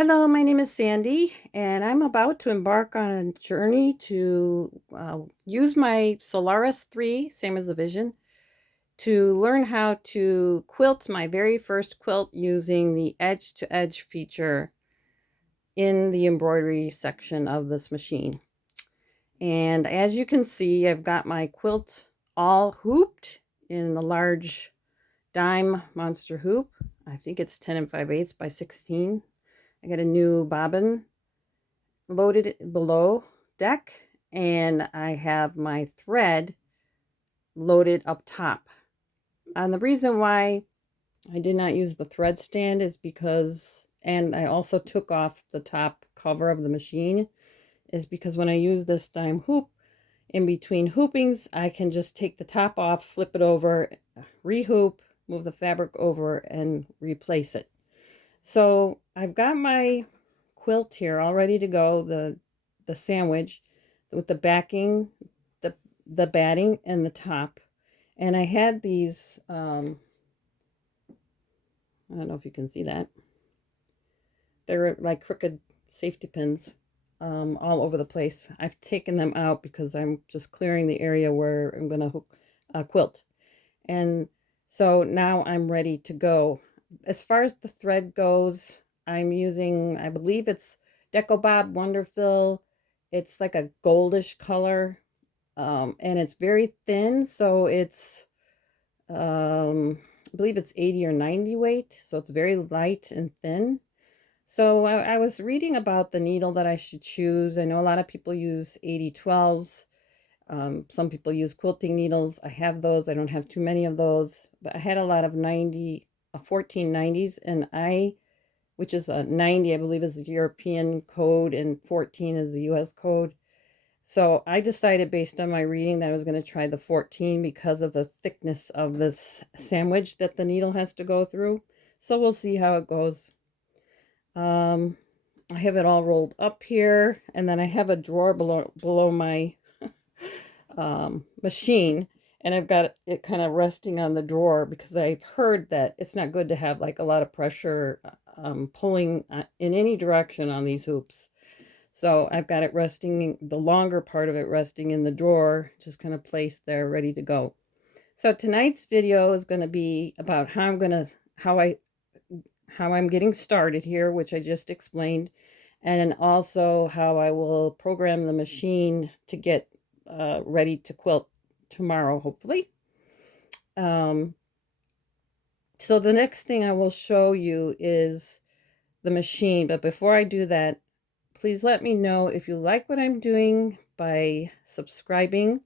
Hello, my name is Sandy, and I'm about to embark on a journey to use my Solaris 3, same as the Vision, to learn how to quilt my very first quilt using the edge-to-edge feature in the embroidery section of this machine. And as you can see, I've got my quilt all hooped in the large dime monster hoop. I think it's 10 5/8 by 16. I got a new bobbin loaded below deck, and I have my thread loaded up top. And the reason why I did not use the thread stand is because, and I also took off the top cover of the machine, is because when I use this dime hoop, in between hoopings, I can just take the top off, flip it over, rehoop, move the fabric over, and replace it. So I've got my quilt here all ready to go, the sandwich with the backing, the batting, and the top. And I had these, I don't know if you can see that. They're like crooked safety pins all over the place. I've taken them out because I'm just clearing the area where I'm going to hook a quilt. And so now I'm ready to go. As far as the thread goes, I'm using, I believe it's Deco Bob Wonderfill. It's like a goldish color, and it's very thin, so it's, I believe it's 80 or 90 weight, so it's very light and thin. So I was reading about the needle that I should choose. I know a lot of people use 80-12s. Some people use quilting needles. I have those. I don't have too many of those, but I had a lot of 1490s, and which is a 90, I believe, is the European code, and 14 is the US code. So I decided based on my reading that I was going to try the 14 because of the thickness of this sandwich that the needle has to go through. So we'll see how it goes. I have it all rolled up here, and then I have a drawer below my machine, and I've got it kind of resting on the drawer because I've heard that it's not good to have like a lot of pressure pulling in any direction on these hoops. So I've got it resting, the longer part of it resting in the drawer, just kind of placed there ready to go. So tonight's video is going to be about how I'm getting started here, which I just explained, and also how I will program the machine to get ready to quilt tomorrow, hopefully. So the next thing I will show you is the machine, but before I do that, please let me know if you like what I'm doing by subscribing,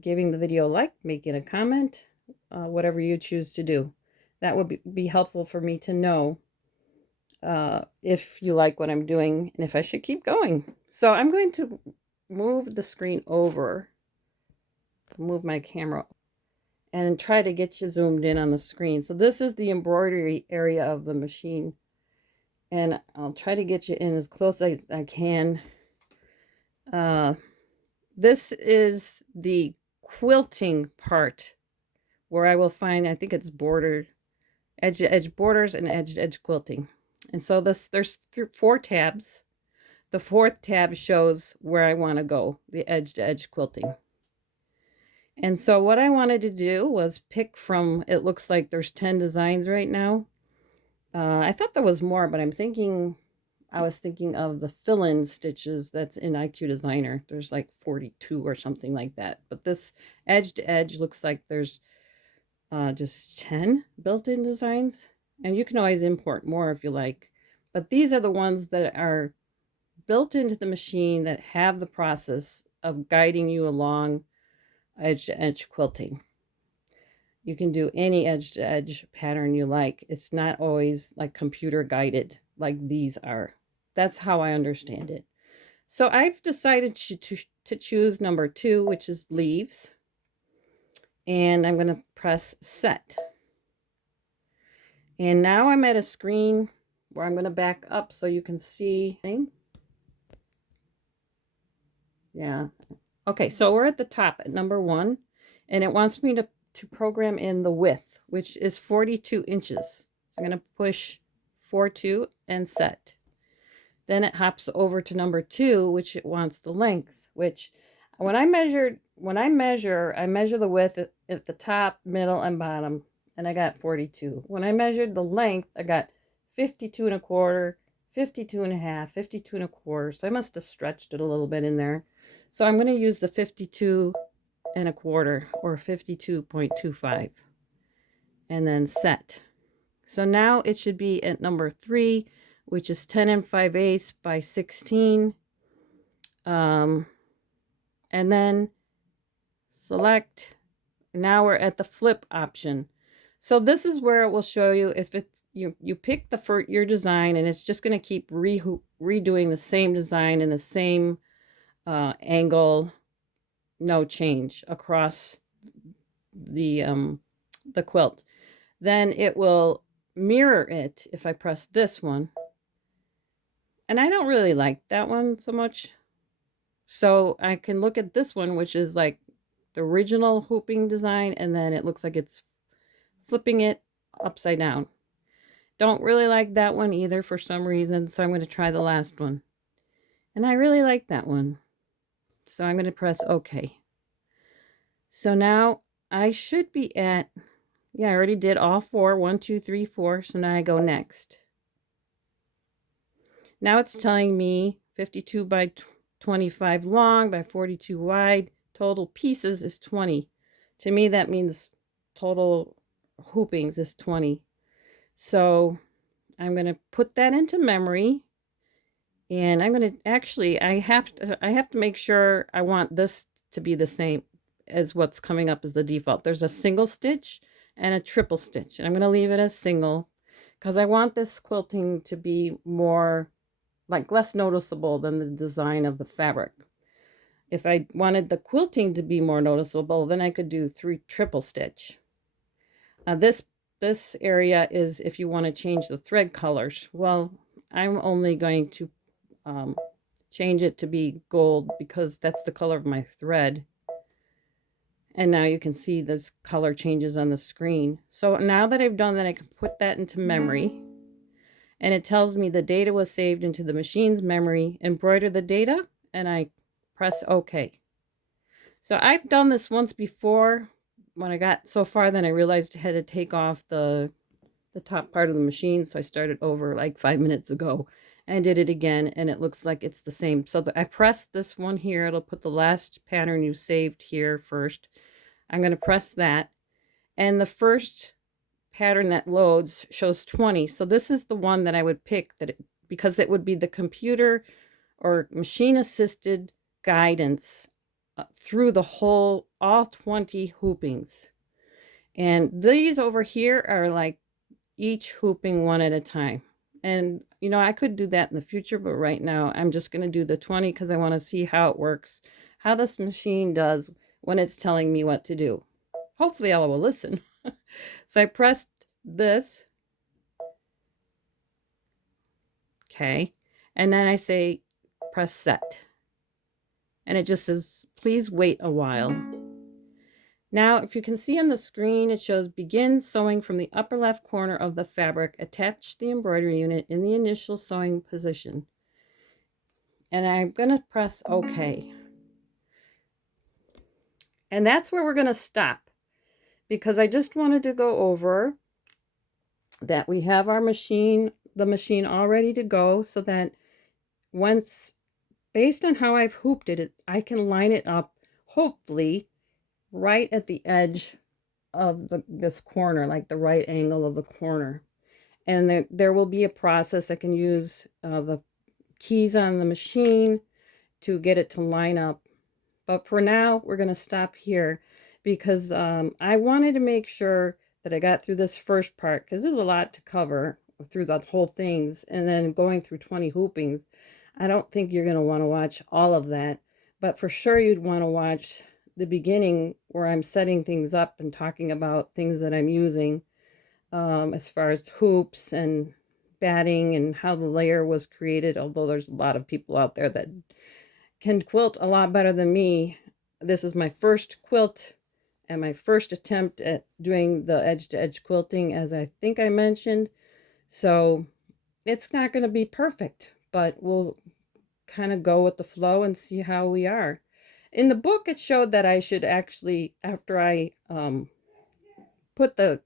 giving the video a like, making a comment, whatever you choose to do. That would be helpful for me to know if you like what I'm doing and if I should keep going. So I'm going to move the screen over, move my camera, and try to get you zoomed in on the screen. So this is the embroidery area of the machine, and I'll try to get you in as close as I can. This is the quilting part where I will find, I think it's bordered, edge-to-edge borders and edge-to-edge quilting. And so there's 4 tabs. The 4th tab shows where I want to go, the edge-to-edge quilting. And so what I wanted to do was pick from, it looks like there's 10 designs right now. I thought there was more, but I was thinking of the fill-in stitches that's in IQ Designer. There's like 42 or something like that. But this edge-to-edge looks like there's just 10 built-in designs. And you can always import more if you like. But these are the ones that are built into the machine that have the process of guiding you along edge-to-edge quilting. You can do any edge-to-edge pattern you like. It's not always like computer guided like these are. That's how I understand it. So I've decided to choose number 2, which is leaves. And I'm going to press set. And now I'm at a screen where I'm going to back up so you can see. Yeah. Okay, so we're at the top at number 1, and it wants me to program in the width, which is 42 inches. So I'm going to push 42 and set. Then it hops over to number 2, which it wants the length, which when I measure the width at the top, middle, and bottom, and I got 42. When I measured the length, I got 52 and a quarter, 52 and a half, 52 and a quarter. So I must have stretched it a little bit in there. So I'm going to use the 52 and a quarter, or 52.25, and then set. So now it should be at number 3, which is 10 5/8 by 16. And then select. Now we're at the flip option. So this is where it will show you if it's you pick your design, and it's just going to keep redoing the same design in the same angle, no change across the quilt. Then it will mirror it if I press this one. And I don't really like that one so much. So I can look at this one, which is like the original hooping design, and then it looks like it's flipping it upside down. Don't really like that one either for some reason, so I'm going to try the last one. And I really like that one. So I'm going to press OK. So now I should be at, yeah, I already did all 4, 1, 2, 3, 4. So now I go next. Now it's telling me 52 by 25 long by 42 wide. Total pieces is 20. To me, that means total hoopings is 20. So I'm going to put that into memory. And I'm going to actually, I have to make sure I want this to be the same as what's coming up as the default. There's a single stitch and a triple stitch. And I'm going to leave it as single because I want this quilting to be more, like, less noticeable than the design of the fabric. If I wanted the quilting to be more noticeable, then I could do 3 triple stitch. This area is if you want to change the thread colors. Well, I'm only going to change it to be gold because that's the color of my thread. And now you can see this color changes on the screen. So now that I've done that, I can put that into memory. And it tells me the data was saved into the machine's memory. Embroider the data, and I press OK. So I've done this once before. When I got so far, then I realized I had to take off the top part of the machine. So I started over like 5 minutes ago and did it again, and it looks like it's the same. So I pressed this one here. It'll put the last pattern you saved here first. I'm going to press that. And the first pattern that loads shows 20. So this is the one that I would pick because it would be the computer or machine assisted guidance through the whole, all 20 hoopings. And these over here are like each hooping one at a time. And, you know, I could do that in the future, but right now I'm just going to do the 20 because I want to see how it works, how this machine does when it's telling me what to do. Hopefully I will listen. So I pressed this. Okay. And then I say, press set. And it just says, please wait a while. Now, if you can see on the screen, it shows begin sewing from the upper left corner of the fabric. Attach the embroidery unit in the initial sewing position. And I'm going to press OK. And that's where we're going to stop, because I just wanted to go over that we have our machine, the machine all ready to go, so that once, based on how I've hooped it, I can line it up, hopefully, right at the edge of this corner, like the right angle of the corner. And there will be a process. I can use the keys on the machine to get it to line up. But for now, we're going to stop here because I wanted to make sure that I got through this first part, because there's a lot to cover through the whole things, and then going through 20 hoopings. I don't think you're going to want to watch all of that, but for sure you'd want to watch the beginning where I'm setting things up and talking about things that I'm using as far as hoops and batting and how the layer was created, although there's a lot of people out there that can quilt a lot better than me. This is my first quilt and my first attempt at doing the edge-to-edge quilting, as I think I mentioned. So it's not going to be perfect, but we'll kind of go with the flow and see how we are. In the book, it showed that I should actually, after I put the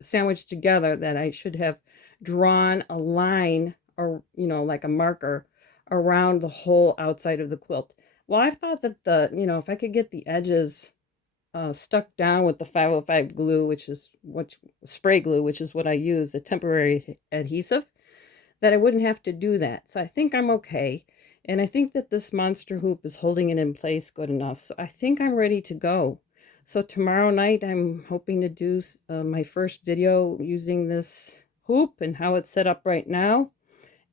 sandwich together, that I should have drawn a line, or like a marker around the whole outside of the quilt. Well, I thought that if I could get the edges stuck down with the 505 glue, which is what spray glue, which is what I use, the temporary adhesive, that I wouldn't have to do that. So I think I'm okay. And I think that this monster hoop is holding it in place good enough. So I think I'm ready to go. So tomorrow night, I'm hoping to do my first video using this hoop and how it's set up right now.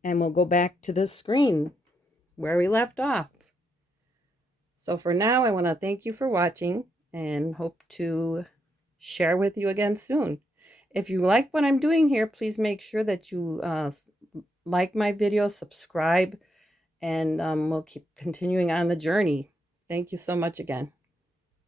And we'll go back to this screen where we left off. So for now, I want to thank you for watching and hope to share with you again soon. If you like what I'm doing here, please make sure that you like my videos, subscribe, and we'll keep continuing on the journey. Thank you so much again.